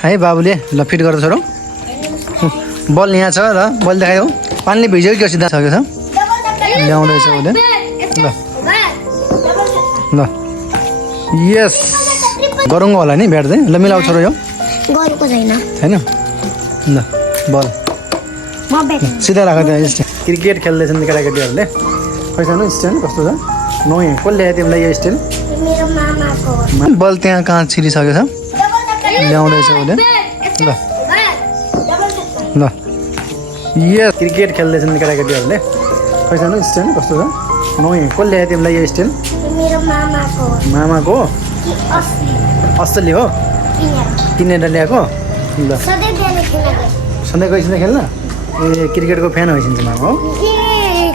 है बाबुले ल फिट गर्दा छोरो बल यहाँ छ र बल देखायो पानीले भिज्यो कि सिधा सकेछ ल्याउँदैछ उसले ल ल यस गरौँ होला नि ब्याट चाहिँ ल मिलाउ छोरो यो गरेको छैन छैन ल बल सिधा राख त्यहाँ क्रिकेट खेल्दैछन् केटाकेटीहरूले पैसा न स्ट्यान्ड कस्तो छ नयाँ कसले ल्यायो तिमीलाई यो स्ट्यान्ड मेरो मामाको बल त्यहाँ कहाँ छिरिसकेछ ल्याउँदैछ उसले ल ल यस क्रिकेट खेल्दैछन् केटाकेटीहरूले पैसा न स्ट्यान्ड कस्तो छ नयाँ कसले ल्यायो तिमीलाई यो स्ट्यान्ड मेरो मामाको हो असली हो किनेर ल्याएको ल सधैँ बिहान खेलेको सधैँ गइसिन खेल्न ए क्रिकेटको फ्यान भइसिन्छ मामा हो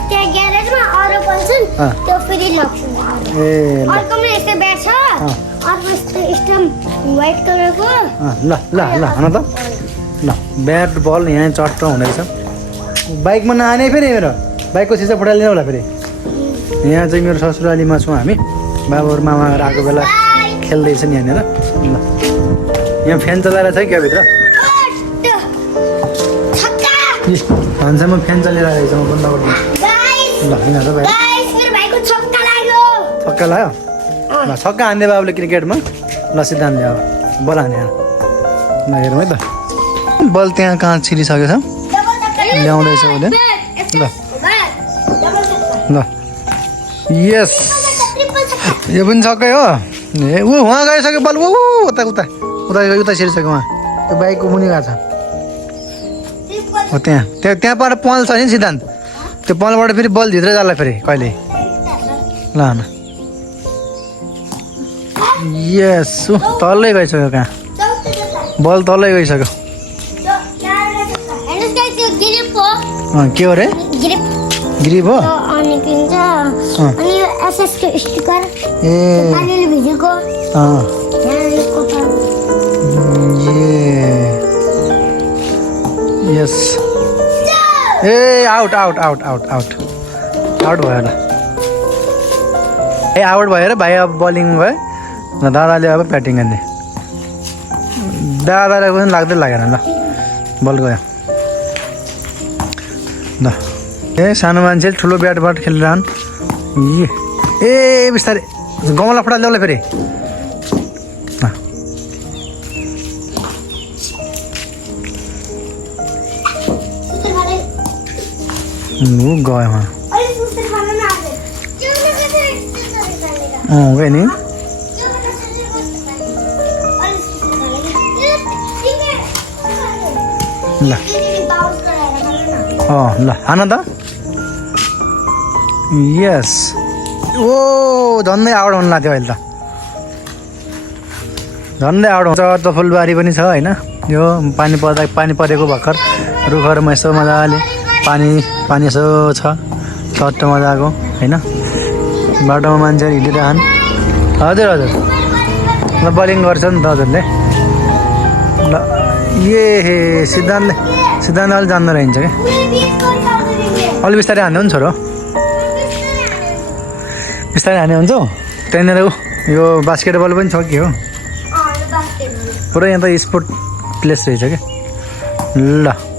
त्यहाँ ग्यारेजमा अरू पल्छन् त्यो फेरि लग्छु ए अर्कोमा यस्तो ब्याट छ अर्को यस्तो स्टम्प व्हाइट कलरको ल ल ल हन त ल ब्याट बल यहाँ चट्ट हुँदैछ बाइकमा नआने फेरि मेरो बाइकको सिसा फुटाइदिनु होला फेरि यहाँ चाहिँ मेरो ससुरालीमा छौँ हामी बाबुहरू मामा आएको बेला खेल्दैछ नि यहाँनिर ल यहाँ फ्यान चलाएर छ क्या भित्र भान्सामा फ्यान चलिरहेको छ म बन्द गरिदिन्छु ल होइन त भाइ छक्का लाग्यो ल छक्का हान्दै बाबुले क्रिकेटमा ल सिधा हान्दै अब बल हाने ल हेरौँ है त बल त्यहाँ कहाँ छिरिसकेछ ल्याउँदैछ उसले ल ल यस यो पनि छक्कै हो ए ऊ उहाँ गइसक्यो बल ऊ उता उता उता उता छिरिसक्यो उहाँ त्यो बाइकको मुनि गएको छ हो त्यहाँबाट पल छ नि सिद्धान्त त्यो पलबाट फेरि बल भित्र जाला फेरि कहिले ल न यस तल्लै गइसक्यो कहाँ बल तल्लै गइसक्यो के हो रे ग्रिप हो अनि एसएसको स्टिकर ए पानीले भिजेको यस ए out out out out out out भयो ल ए आउट भएर भाइ अब बलिङ भयो ल दादाले अब ब्याटिङ गर्ने दादालाई पनि लाग्दै लागेन ल बल गयो ल ए सानो मान्छे ठुलो ब्याटबाट खेलिरहन् ए बिस्तारै गमला फुटाल्दै होला फेरि गयो गयो नि ल ल हान त यस ओ झन्डै आउट हुनु लाग्थ्यो अहिले त झन्डै आउट हुन्छ त फुलबारी पनि छ होइन यो पानी पर्दा पानी परेको भर्खर रुखहरूमा यसो मजाले पानी यसो छ चट्ट मजाको होइन बाटोमा मान्छेहरू हिँडिरहन् हजुर हजुर ल बलिङ गर्छ नि त हजुरले ल हे सिद्धान्तले अलिक जान्दो रहन्छ क्या अलि बिस्तारै हान्ने हो नि छोरो बिस्तारै हाने हुन्छ त्यहाँनिर यो बास्केटबल पनि छ कि हो पुरै यहाँ त स्पोर्ट प्लेस रहेछ क्या ल